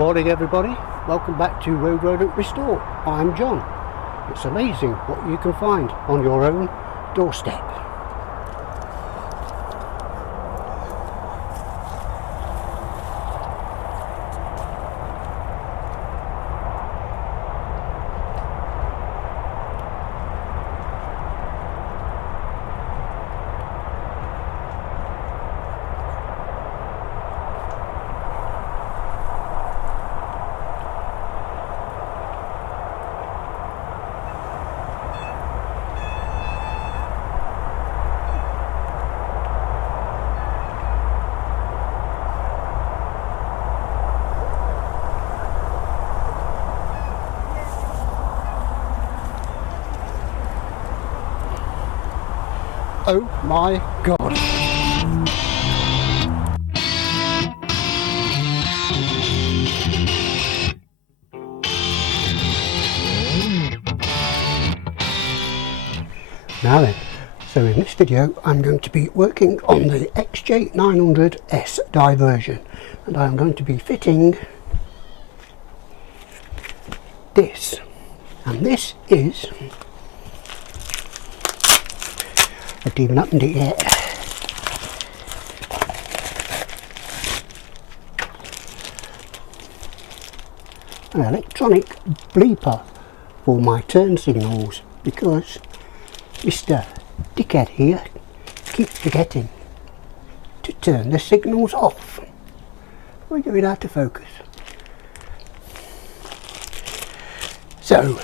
Morning everybody, welcome back to Road Rodent Restore. I'm John. It's amazing what you can find on your own doorstep. Oh my god. Now then, so in this video I'm going to be working on the XJ900S diversion, and I'm going to be fitting this, and this is, I haven't even opened it yet. An electronic bleeper for my turn signals, because Mr. Dickhead here keeps forgetting to turn the signals off. We get it out of focus. So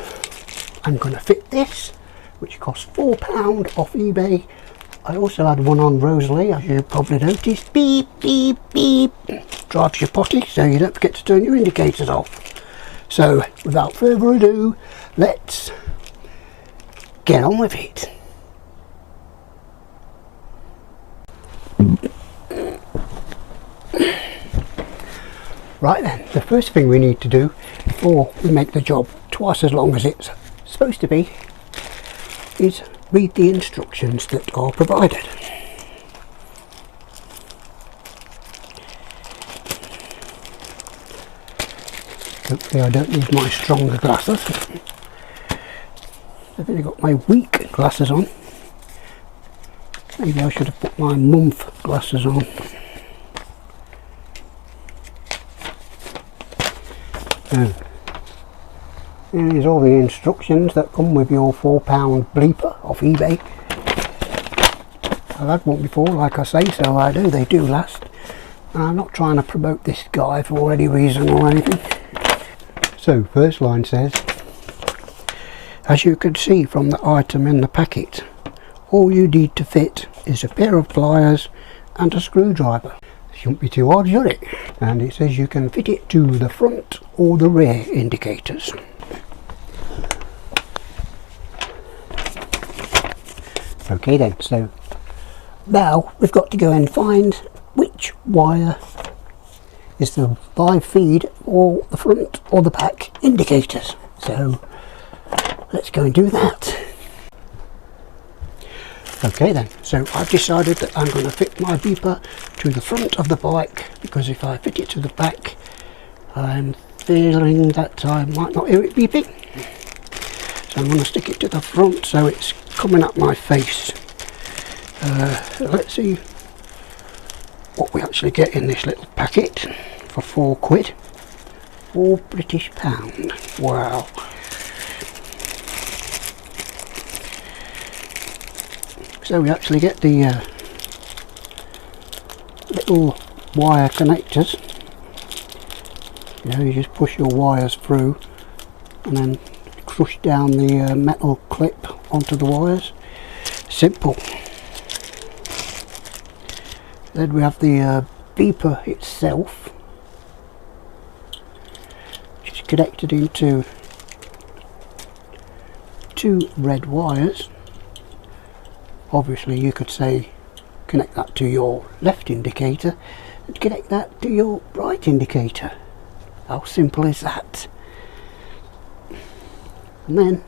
I'm going to fit this, which costs £4 off eBay. I also had one on Rosalie, as you probably noticed. Beep, beep, beep. Drives you potty, so you don't forget to turn your indicators off. So, without further ado, let's get on with it. Right then, the first thing we need to do before we make the job twice as long as it's supposed to be is read the instructions that are provided. Hopefully I don't need my stronger glasses. I've only got my weak glasses on. Maybe I should have put my month glasses on. Here's all the instructions that come with your £4 bleeper off eBay. I've had one before, like I say, so I know they do last. And I'm not trying to promote this guy for any reason or anything. So, first line says, as you can see from the item in the packet, all you need to fit is a pair of pliers and a screwdriver. Shouldn't be too hard, should it? And it says you can fit it to the front or the rear indicators. Okay then, so now we've got to go and find which wire is the live feed or the front or the back indicators. So let's go and do that. Okay then, so I've decided that I'm going to fit my beeper to the front of the bike, because if I fit it to the back, I'm feeling that I might not hear it beeping. So I'm going to stick it to the front so it's coming up my face. Let's see what we actually get in this little packet for £4. £4 British pound. Wow. So we actually get the little wire connectors. You know, you just push your wires through and then crush down the metal clip onto the wires. Simple. Then we have the beeper itself, which is connected into two red wires. Obviously you could say connect that to your left indicator and connect that to your right indicator. How simple is that? And then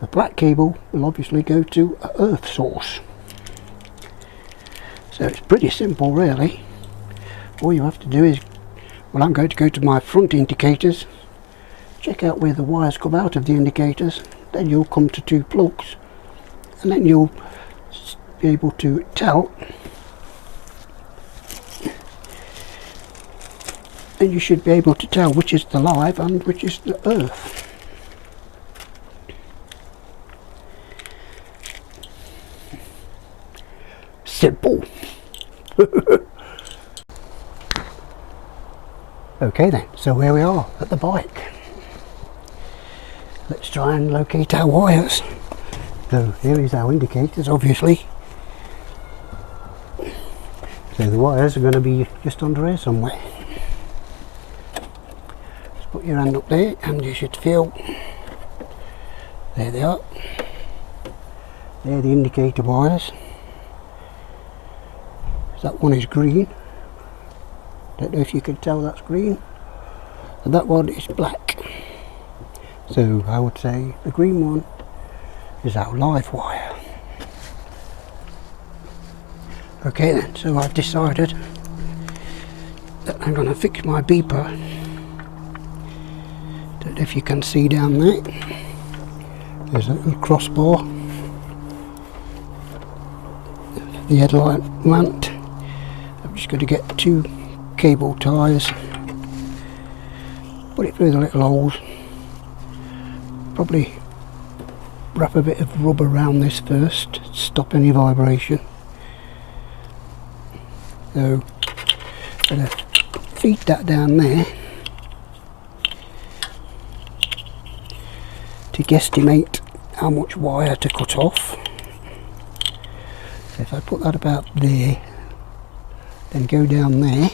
the black cable will obviously go to an earth source. So it's pretty simple really. All you have to do is Well, I'm going to go to my front indicators, check out where the wires come out of the indicators, then you'll come to 2 plugs, and then you'll be able to tell, and you should be able to tell which is the live and which is the earth. Simple. Okay then, so here we are at the bike. Let's try and locate our wires. So here is our indicators, obviously. So the wires are going to be just under here somewhere. Just put your hand up there and you should feel, there they are. They're the indicator wires. That one is green. Don't know if you can tell that's green. And that one is black. So I would say the green one is our live wire. Okay then, so I've decided that I'm going to fix my beeper. Don't know if you can see down there. There's a little crossbar. The headlight mount. I'm just going to get 2 cable ties, put it through the little holes, probably wrap a bit of rubber around this first to stop any vibration. So I'm going to feed that down there to guesstimate how much wire to cut off. So if I put that about there, then go down there,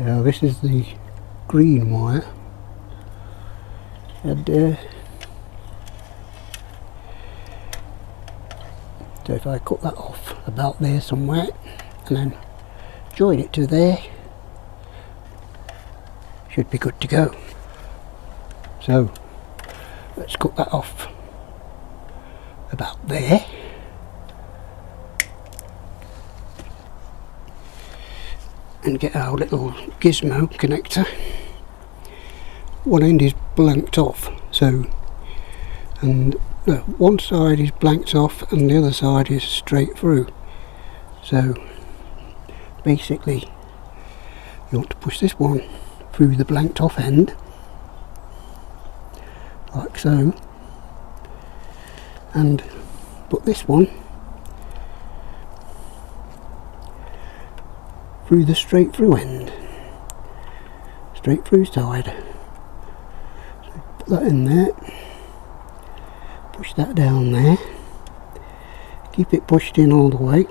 now this is the green wire, and so if I cut that off about there somewhere and then join it to there, should be good to go. So let's cut that off about there. And get our little gizmo connector. One end is blanked off, so, and no, one side is blanked off and the other side is straight through. So basically you want to push this one through the blanked off end, like so, and put this one through the straight through end, straight through side. So put that in there, push that down there, keep it pushed in all the way,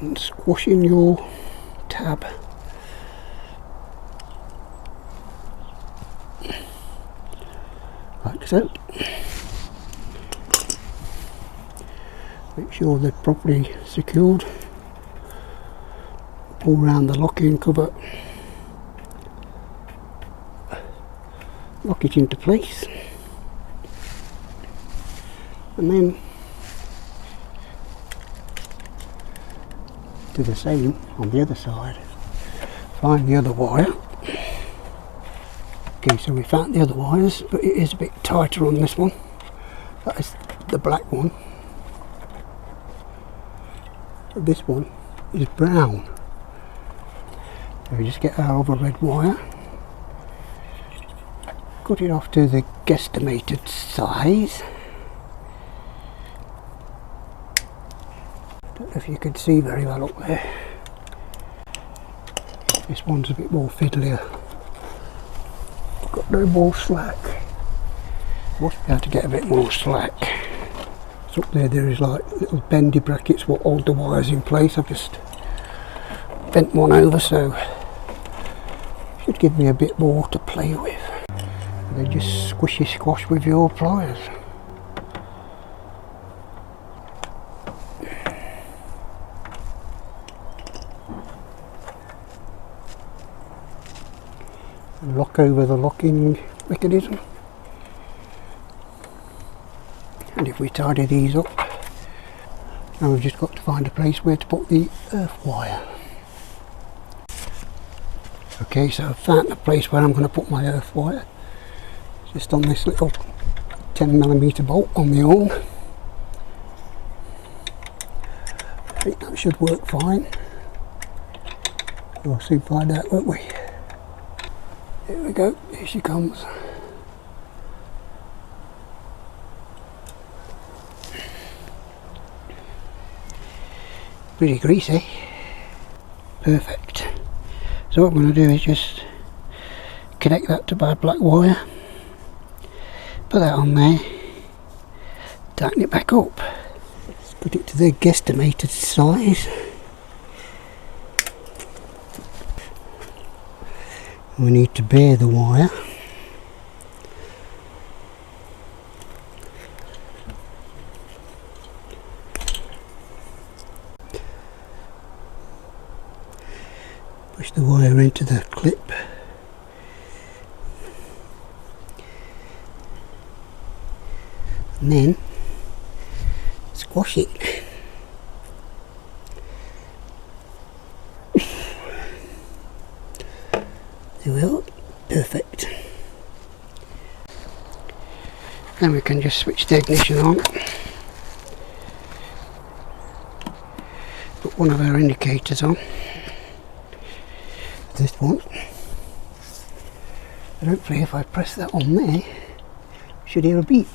and squash in your tab. Like so. Make sure they're properly secured. Pull round the locking cover. Lock it into place. And then do the same on the other side. Find the other wire. Okay, so we found the other wires, but it is a bit tighter on this one. That is the black one. This one is brown. So we just get our other red wire, cut it off to the guesstimated size. Don't know if you can see very well up there. This one's a bit more fiddlier. Got no more slack. Must be able to get a bit more slack. So up there is like little bendy brackets what hold the wires in place. I've just bent one over, so should give me a bit more to play with. And then just squishy squash with your pliers. And lock over the locking mechanism. And if we tidy these up, now we've just got to find a place where to put the earth wire. Okay, so I've found a place where I'm going to put my earth wire. Just on this little 10mm bolt on the horn. I think that should work fine. We'll soon find out, won't we? Here we go, here she comes. Pretty greasy. Perfect. So what I'm going to do is just connect that to my black wire, put that on there, tighten it back up. Let's put it to the guesstimated size. We need to bare the wire. Push the wire into the clip. And then squash it. There we are. Perfect. Then we can just switch the ignition on. Put one of our indicators on. This one. And hopefully if I press that on there, I should hear a beep.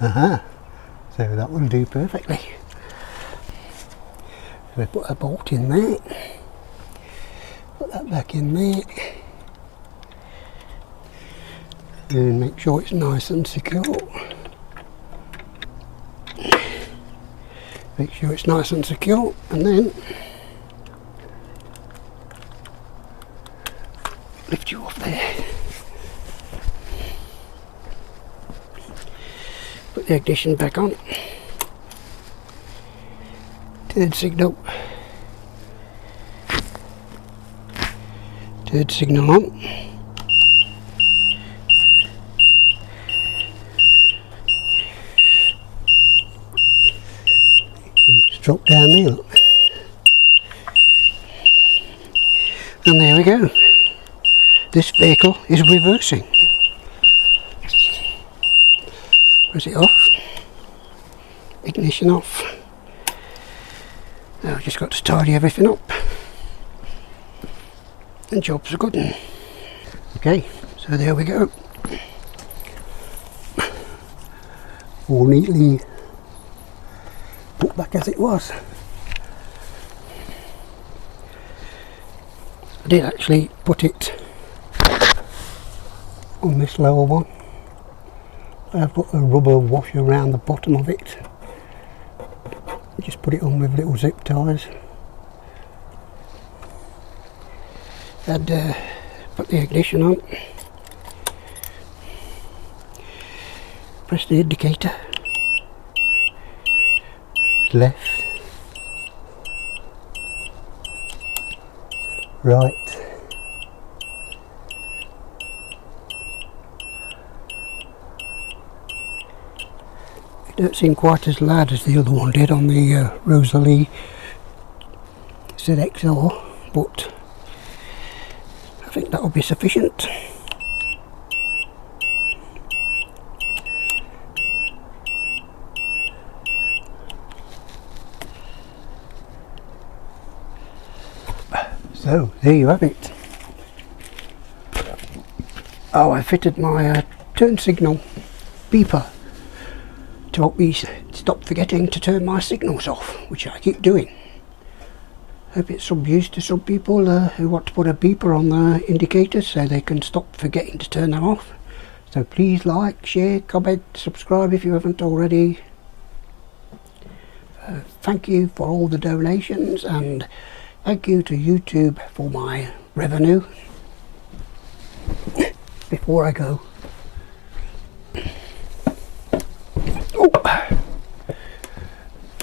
Aha, so that will do perfectly. So we put a bolt in there, put that back in there, and make sure it's nice and secure. Make sure it's nice and secure, and then lift you off there. Put the ignition back on. Third signal. Third signal on. Just drop down there, look. And there we go. This vehicle is reversing. Press it off, ignition off. Now I've just got to tidy everything up, and job's a good one. Okay, so there we go. All neatly put back as it was. I did actually put it on this lower one. I've put a rubber washer around the bottom of it. Just put it on with little zip ties. And put the ignition on. Press the indicator. Left. Right. It don't seem quite as loud as the other one did on the Rosalie ZXR, but I think that'll be sufficient. So there you have it. Oh, I fitted my turn signal beeper to help me stop forgetting to turn my signals off, which I keep doing. Hope it's some use to some people who want to put a beeper on their indicators so they can stop forgetting to turn them off. So please like, share, comment, subscribe if you haven't already. Thank you for all the donations, and thank you to YouTube for my revenue. Before I go,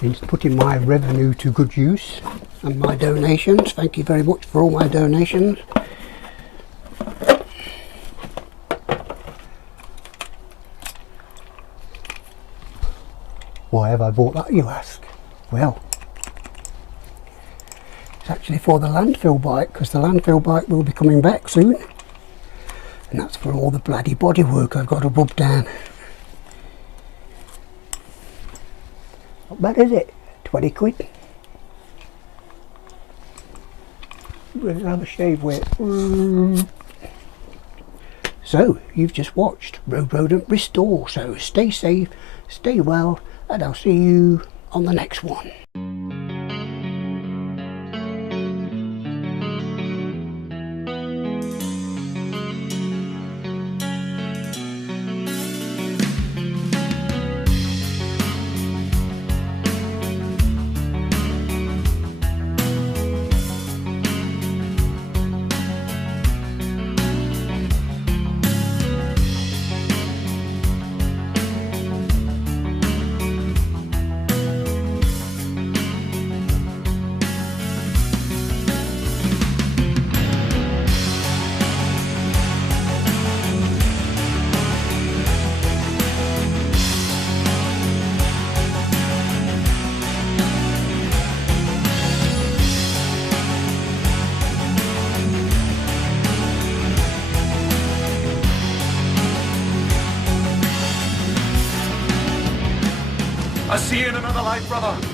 he's putting my revenue to good use. and my donations. Thank you very much for all my donations. Why have I bought that, you ask? Well, it's actually for the landfill bike, because the landfill bike will be coming back soon, and that's for all the bloody bodywork I've got to rub down. Not bad, is it? 20 quid. We'll have a shave with it. So, you've just watched Road Rodent Restore, so stay safe, stay well, and I'll see you on the next one. I'll see you in another life, brother.